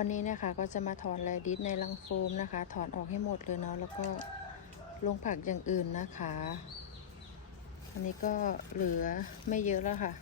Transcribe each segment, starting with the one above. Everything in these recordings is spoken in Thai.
วันนี้นะคะก็จะมาถอนแรดิสในรังโฟมนะคะ ถอนออกให้หมดเลยเนาะแล้วก็ลงผักอย่างอื่นนะคะ อันนี้ก็เหลือไม่เยอะแล้วค่ะ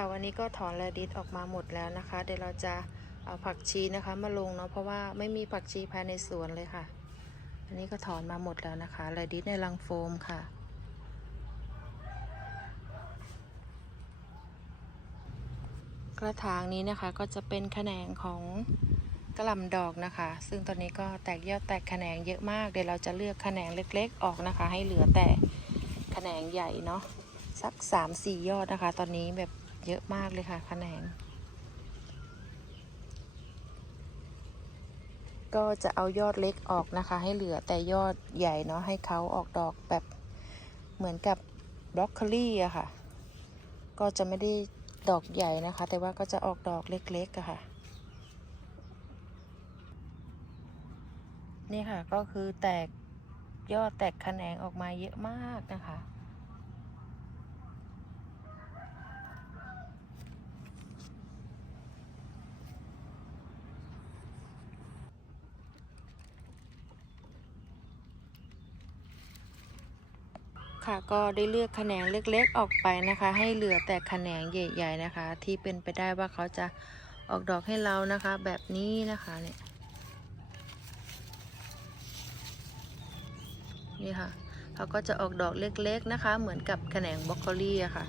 ค่ะวันนี้ก็ถอนแรดิสออกมาหมดแล้วนะคะ เดี๋ยวเราจะเอาผักชีนะคะมาลงเนาะเพราะว่าไม่มีผักชีภายในสวนเลยค่ะ อันนี้ก็ถอนมาหมดแล้วนะคะแรดิสในรังโฟมค่ะ กระถางนี้นะคะก็จะเป็นแขนงของกระล่ำดอกนะคะ ซึ่งตอนนี้ก็แตกยอดแตกแขนงเยอะมากเดี๋ยวเราจะเลือกแขนงเล็ก ๆ ออกนะคะ ให้เหลือแต่แขนงใหญ่เนาะสักสามสี่ยอดนะคะ ตอนนี้แบบ เยอะมากเลยค่ะแขนงก็จะเอายอดเล็กออกนะคะ ให้เหลือแต่ยอดใหญ่เนาะให้เขาออกดอกแบบเหมือนกับบล็อกโคลี่อะค่ะ ก็จะไม่ได้ดอกใหญ่นะคะ แต่ว่าก็จะออกดอกเล็กๆอะค่ะ นี่ค่ะก็คือแตกยอดแตกแขนงออกมาเยอะมากนะคะ ค่ะ ก็ได้เลือกแขนงเล็กๆออกไปนะคะ ให้เหลือแต่แขนงใหญ่ๆนะคะ ที่เป็นไปได้ว่าเขาจะออกดอกให้เรานะคะ แบบนี้นะคะเนี่ยนี่ค่ะเขาก็จะออกดอกเล็กๆนะคะ เหมือนกับแขนงบรอกโคลี่อะค่ะ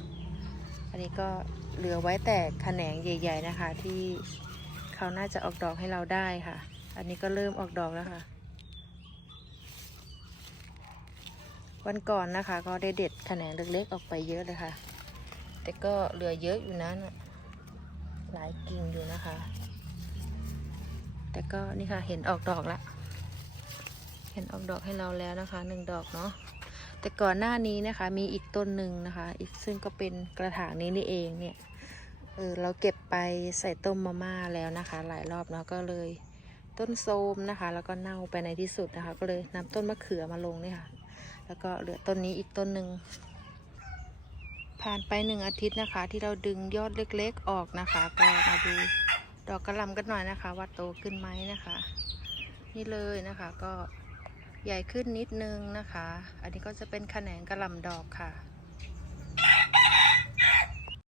อันนี้ก็เหลือไว้แต่แขนงใหญ่ ๆนะคะ ที่เขาน่าจะออกดอกให้เราได้ค่ะ อันนี้ก็เริ่มออกดอกแล้วค่ะ วันก่อนนะคะ ก็ได้เด็ดแขนงเล็กๆออกไปเยอะเลยค่ะ แต่ก็เหลือเยอะอยู่นะน่ะหลายกิ่งอยู่นะคะ แต่ก็นี่ค่ะเห็นออกดอกละเห็นออกดอกให้เราแล้วนะคะหนึ่งดอกเนาะแต่ก่อนหน้านี้นะคะ มีอีกต้นหนึ่งนะคะ อีกซึ่งก็เป็นกระถางนี้นี่เองเนี่ยเออเราเก็บไปใส่ต้มมาม่าแล้วนะคะ หลายรอบเนาะก็เลยต้นโทรมนะคะ แล้วก็เน่าไปในที่สุดนะคะ ก็เลยนำต้นมะเขือมาลงเนี่ยค่ะ แล้วก็เหลือต้นนี้อีกต้นหนึ่ง ผ่านไปหนึ่งอาทิตย์นะคะ ที่เราดึงยอดเล็กๆออกนะคะ ก็มาดูดอกกระลำกันหน่อยนะคะ ว่าโตขึ้นไหมนะคะ นี่เลยนะคะก็ใหญ่ขึ้นนิดนึงนะคะ อันนี้ก็จะเป็นแขนงกระลำดอกค่ะ